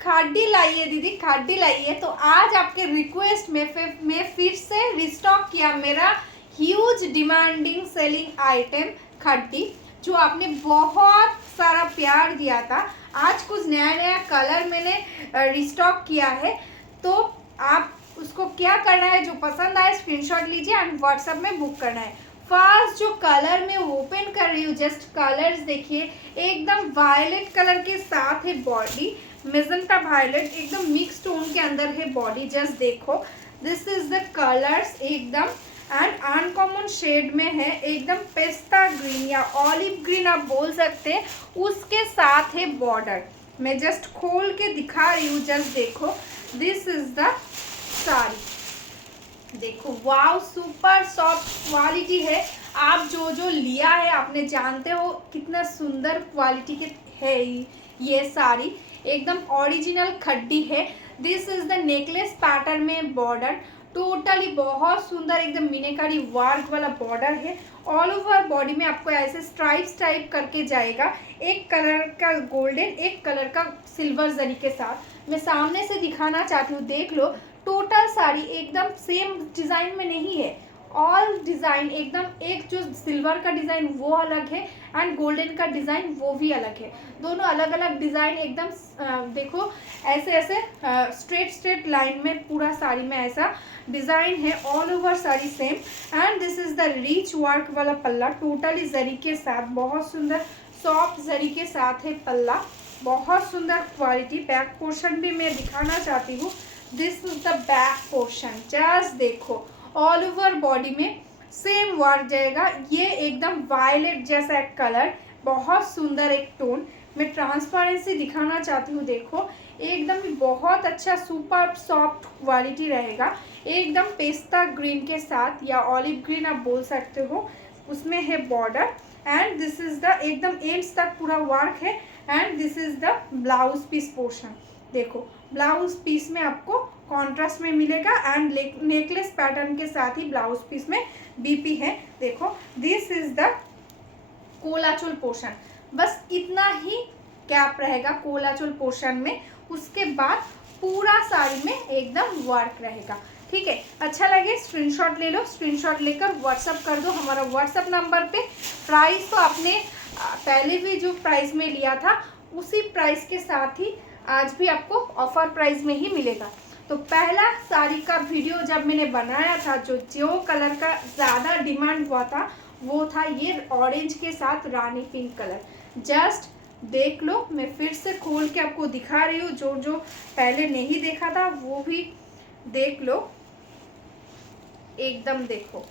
खाडी लाइए दीदी, खाडी लाइए। तो आज आपके रिक्वेस्ट में फिर से रिस्टॉक किया मेरा ह्यूज डिमांडिंग सेलिंग आइटम खड्डी, जो आपने बहुत सारा प्यार दिया था। आज कुछ नया नया कलर मैंने रिस्टॉक किया है, तो आप उसको क्या करना है, जो पसंद आए स्क्रीनशॉट लीजिए एंड व्हाट्सएप में बुक करना है। फर्स्ट जो कलर मैं ओपन कर रही हूँ, जस्ट कलर्स देखिए, एकदम वायलेट कलर के साथ है बॉडी, मेजेंटा वायलेट, एकदम मिक्स टोन के अंदर है बॉडी। जस्ट देखो, दिस इज द कलर्स एकदम, एंड अनकॉमन शेड में है, एकदम पेस्ता ग्रीन या ऑलिव ग्रीन आप बोल सकते हैं। उसके साथ है बॉर्डर। मैं जस्ट खोल के दिखा रही हूँ, जस्ट देखो, दिस इज द साड़ी। देखो वाव, सुपर सॉफ्ट क्वालिटी है। आप जो जो लिया है आपने जानते हो कितना सुंदर क्वालिटी के है ये साड़ी, एकदम ओरिजिनल खड्डी है। This is the necklace pattern में बॉर्डर, टोटली बहुत सुंदर, एकदम मीनाकारी वर्क वाला बॉर्डर है। ऑल ओवर बॉडी में आपको ऐसे स्ट्राइप्स टाइप करके जाएगा, एक कलर का गोल्डन, एक कलर का सिल्वर जरी के साथ। मैं सामने से दिखाना चाहती हूँ, देख लो। टोटल साड़ी एकदम सेम डिज़ाइन में नहीं है, ऑल डिज़ाइन एकदम, एक जो सिल्वर का डिज़ाइन वो अलग है एंड गोल्डन का डिज़ाइन वो भी अलग है। दोनों अलग अलग डिज़ाइन एकदम देखो, ऐसे ऐसे स्ट्रेट लाइन में पूरा साड़ी में ऐसा डिज़ाइन है। All over sari same, and this is the rich work वाला पल्ला, टोटली जरी के साथ, बहुत सुंदर सॉफ्ट जरी के साथ है पल्ला, बहुत सुंदर क्वालिटी। बैक पोर्शन भी मैं दिखाना चाहती हूँ, this is the back portion. Just देखो, ऑल ओवर बॉडी में सेम वर्क जाएगा। ये एकदम वायलेट जैसा एक कलर, बहुत सुंदर एक टोन। मैं ट्रांसपेरेंसी दिखाना चाहती हूँ, देखो एकदम बहुत अच्छा सुपर सॉफ्ट क्वालिटी रहेगा, एकदम पेस्ता ग्रीन के साथ या ऑलिव ग्रीन आप बोल सकते हो, उसमें है border. And this is the एकदम एंड्स तक पूरा वर्क है, and this is the blouse piece portion. देखो ब्लाउज पीस में आपको कॉन्ट्रास्ट में मिलेगा, एंड नेकलेस पैटर्न के साथ ही ब्लाउज पीस में बीपी है। देखो, दिस इज द कोलाचोल पोर्शन, बस इतना ही गैप रहेगा कोलाचोल पोर्शन में। उसके बाद पूरा साड़ी में एकदम वर्क रहेगा। ठीक है, अच्छा लगे स्क्रीनशॉट ले लो, स्क्रीनशॉट लेकर व्हाट्सअप कर दो हमारा व्हाट्सअप नंबर पे। प्राइस तो आपने पहले भी जो प्राइस में लिया था उसी प्राइस के साथ ही आज भी आपको ऑफर प्राइस में ही मिलेगा। तो पहला साड़ी का वीडियो जब मैंने बनाया था, जो कलर का ज़्यादा डिमांड हुआ था वो था ये ऑरेंज के साथ रानी पिंक कलर। जस्ट देख लो, मैं फिर से खोल के आपको दिखा रही हूँ, जो जो पहले नहीं देखा था वो भी देख लो। एकदम देखो,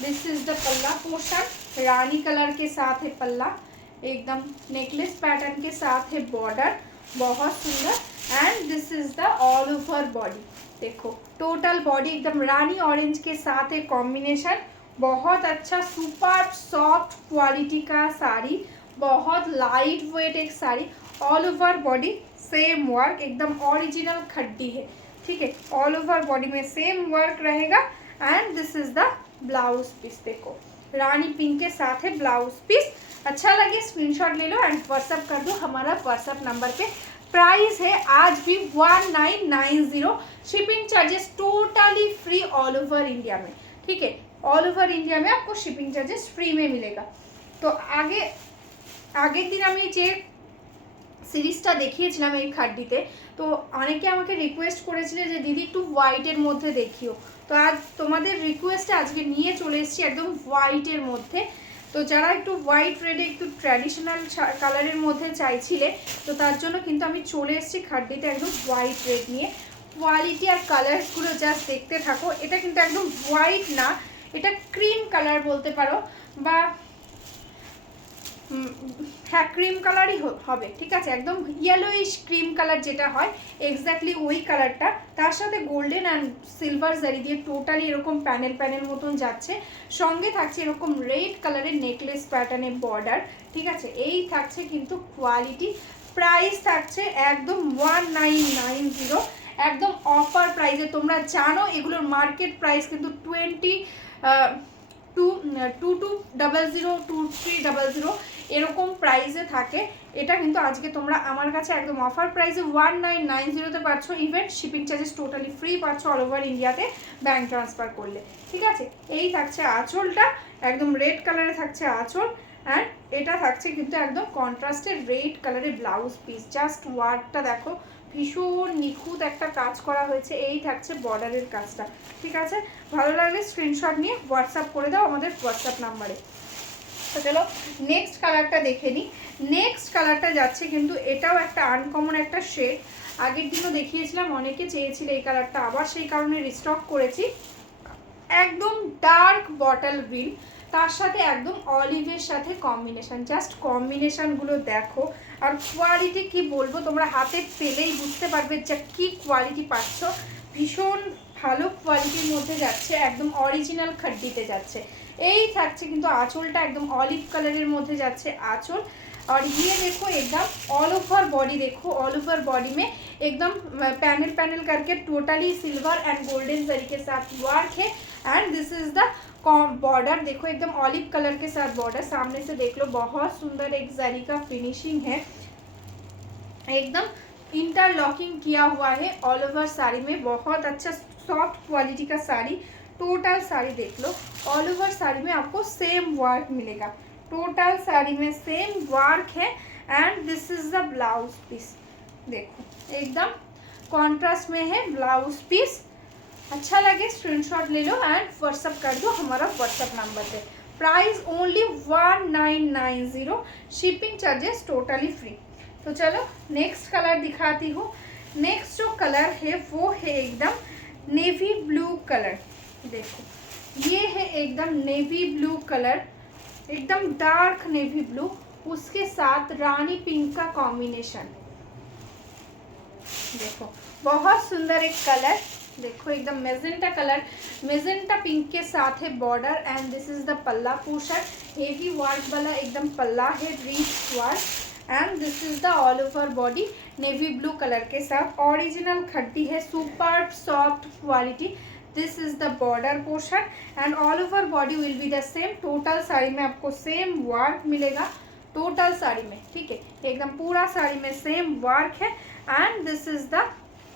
दिस इज द पल्ला पोर्शन, रानी कलर के साथ है पल्ला, एकदम नेकलेस पैटर्न के साथ है बॉर्डर, बहुत सुंदर। And this is the all over body. देखो टोटल बॉडी एकदम रानी ऑरेंज के साथ है कॉम्बिनेशन, बहुत अच्छा सुपर सॉफ्ट क्वालिटी का साड़ी, बहुत लाइट वेट एक sari. All over body same work, एकदम ओरिजिनल खड्डी है। ठीक है, ऑल ओवर बॉडी में सेम वर्क रहेगा। And this is the blouse piece, देखो रानी पिंक के साथ है ब्लाउज पीस। अच्छा लगे स्क्रीनशॉट ले लो एंड व्हाट्सअप कर दो हमारा व्हाट्सअप नंबर पे। प्राइस है आज भी 1990, shipping charges totally free all over India में। ठीक है, ऑल ओवर इंडिया में आपको शिपिंग चार्जेस फ्री में मिलेगा। तो আগের দিন আমি যে সিরিজটা দেখিয়েছিলাম এই খাড্ডিতে, তো অনেকে আমাকে রিকোয়েস্ট করেছিলে যে দিদি একটু হোয়াইটের মধ্যে দেখিও। তো আজ তোমাদের রিকোয়েস্টে আজকে নিয়ে চলে এসেছি একদম হোয়াইটের মধ্যে। তো যারা একটু হোয়াইট রেডে একটু ট্র্যাডিশনাল কালারের মধ্যে চাইছিলে, তো তার জন্য কিন্তু আমি চলে এসেছি খাড্ডিতে একদম হোয়াইট রেড নিয়ে। কোয়ালিটি আর কালার্সগুলো জাস্ট দেখতে থাকো। এটা কিন্তু একদম হোয়াইট না, এটা ক্রিম কালার বলতে পারো, বা হ্যাঁ ক্রিম কালারই হবে। ঠিক আছে, একদম ইয়েলোইশ ক্রিম কালার যেটা হয় এক্স্যাক্টলি ওই কালারটা, তার সাথে গোল্ডেন অ্যান্ড সিলভার জারি দিয়ে টোটালি এরকম প্যানেল প্যানেল মতন যাচ্ছে। সঙ্গে থাকছে এরকম রেড কালারের নেকলেস প্যাটার্নের বর্ডার। ঠিক আছে, এই থাকছে কিন্তু কোয়ালিটি। প্রাইস থাকছে একদম 1990, একদম অফার প্রাইসে। তোমরা জানো এগুলোর মার্কেট প্রাইস কিন্তু 2200, 2300 এরকম প্রাইসে থাকে। এটা কিন্তু আজকে তোমরা আমার কাছে একদম অফার প্রাইসে 1990 পাচ্ছ। Even shipping charges totally free পাচ্ছ অল ওভার ইন্ডিয়াতে ব্যাঙ্ক ট্রান্সফার করলে। ঠিক আছে, এই থাকছে আঁচলটা, একদম রেড কালারে থাকছে আঁচল। অ্যান্ড এটা থাকছে কিন্তু একদম কন্ট্রাস্টের রেড কালারের ব্লাউজ পিস। জাস্ট ওয়ার্কটা দেখো, ভীষণ নিখুঁত একটা কাজ করা হয়েছে। এই থাকছে বর্ডারের কাজটা। ঠিক আছে, ভালো লাগলে স্ক্রিনশট নিয়ে হোয়াটসঅ্যাপ করে দাও আমাদের হোয়াটসঅ্যাপ নাম্বারে। তো চলো নেক্সট কালারটা দেখে নিই। নেক্সট কালারটা যাচ্ছে কিন্তু এটাও একটা আনকমন একটা শেড। আগের দিনও দেখিয়েছিলাম, অনেকে চেয়েছিল এই কালারটা, আবার সেই কারণে রিস্টক করেছি। একদম ডার্ক বটল গ্রিন, তার সাথে একদম অলিভের সাথে কম্বিনেশন। জাস্ট কম্বিনেশনগুলো দেখো, আর কোয়ালিটি কি বলবো, তোমরা হাতে পেলেই বুঝতে পারবে যে কি কোয়ালিটি পাচ্ছ। ভীষণ ভালো কোয়ালিটির মধ্যে যাচ্ছে, একদম অরিজিনাল খাড্ডিতে যাচ্ছে। এই থাকছে কিন্তু आंचलটা একদম অলিভ কালারের মধ্যে যাচ্ছে आंचल। और ये देखो एकदम ऑल ओवर बॉडी, देखो ऑल ओवर बॉडी में एकदम पैनल पैनल करके टोटली सिल्वर एंड गोल्डन जरी के साथ वर्क है। And this is the border, देखो एकदम ऑलिव कलर के साथ बॉर्डर। सामने से देख लो, बहुत सुंदर एक जरी का फिनिशिंग है, एकदम इंटरलॉकिंग किया हुआ है ऑल ओवर साड़ी में। बहुत अच्छा सॉफ्ट क्वालिटी का साड़ी। टोटल साड़ी देख लो, ऑल ओवर साड़ी में आपको सेम वर्क मिलेगा। टोटल साड़ी में सेम वर्क है। And this is the blouse piece, देखो एकदम कॉन्ट्रास्ट में है ब्लाउज पीस। अच्छा लगे स्क्रीनशॉट ले लो एंड व्हाट्सअप कर दो हमारा व्हाट्सअप नंबर पे। Price only 1990, shipping charges totally free. तो चलो नेक्स्ट कलर दिखाती हूँ। नेक्स्ट जो कलर है वो है एकदम नेवी ब्लू कलर। देखो ये है एकदम नेवी ब्लू कलर, एकदम डार्क नेवी ब्लू, उसके साथ रानी पिंक का कॉम्बिनेशन। देखो बहुत सुंदर एक कलर, देखो एकदम मेजेंटा कलर, मेजेंटा पिंक के साथ है border. And this is the पल्ला पोर्शन, हेवी वर्क वाला एकदम पल्ला है, rich work. And this is the all over body navy blue colour के साथ ओरिजिनल खड्डी है, super soft quality. This is the border portion and all over body will be the same. Total sari में आपको सेम वर्क मिलेगा, total sari में। ठीक है, एकदम पूरा साड़ी में सेम वर्क है। And this is the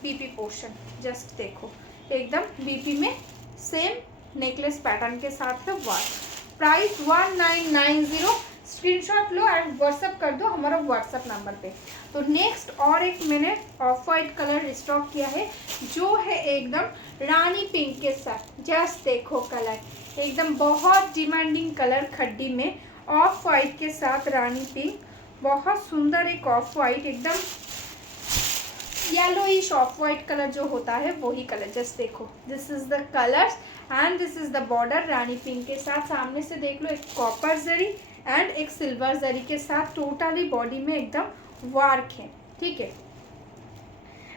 BP portion, just देखो एकदम बीपी में सेम नेकलेस पैटर्न के साथ है वर्क। प्राइस 1990, स्क्रीनशॉट लो एंड व्हाट्सअप कर दो हमारा व्हाट्सअप नंबर पे। तो नेक्स्ट और एक मैंने ऑफ वाइट कलर स्टॉक किया है, जो है एकदम रानी पिंक के साथ। जस्ट देखो कलर एकदम बहुत डिमांडिंग कलर, खड्डी में ऑफ वाइट के साथ रानी पिंक। बहुत सुंदर एक ऑफ वाइट, एकदम येलोइश ऑफ वाइट कलर जो होता है वही कलर। जस्ट देखो this is the colours and this is the border Rani pink के साथ। सामने से देख लो एक कॉपर जरी एंड एक सिल्वर जरी के साथ टोटली बॉडी में एकदम वर्क है। ठीक है,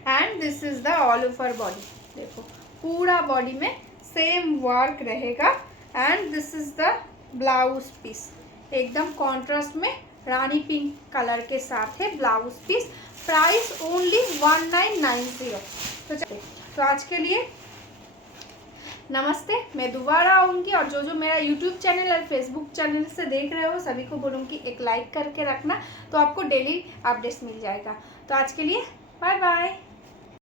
and this is the all over body, देखो पूरा बॉडी में सेम वर्क रहेगा। And this is the blouse piece, एकदम कॉन्ट्रास्ट में रानी पिंक कलर के साथ है ब्लाउज पीस। Price only 1990। तो आज के लिए नमस्ते, मैं दोबारा आऊँगी। और जो मेरा यूट्यूब चैनल और फेसबुक चैनल से देख रहे हो सभी को बोलूँगी एक लाइक करके रखना, तो आपको डेली अपडेट्स मिल जाएगा। तो आज के लिए बाय बाय।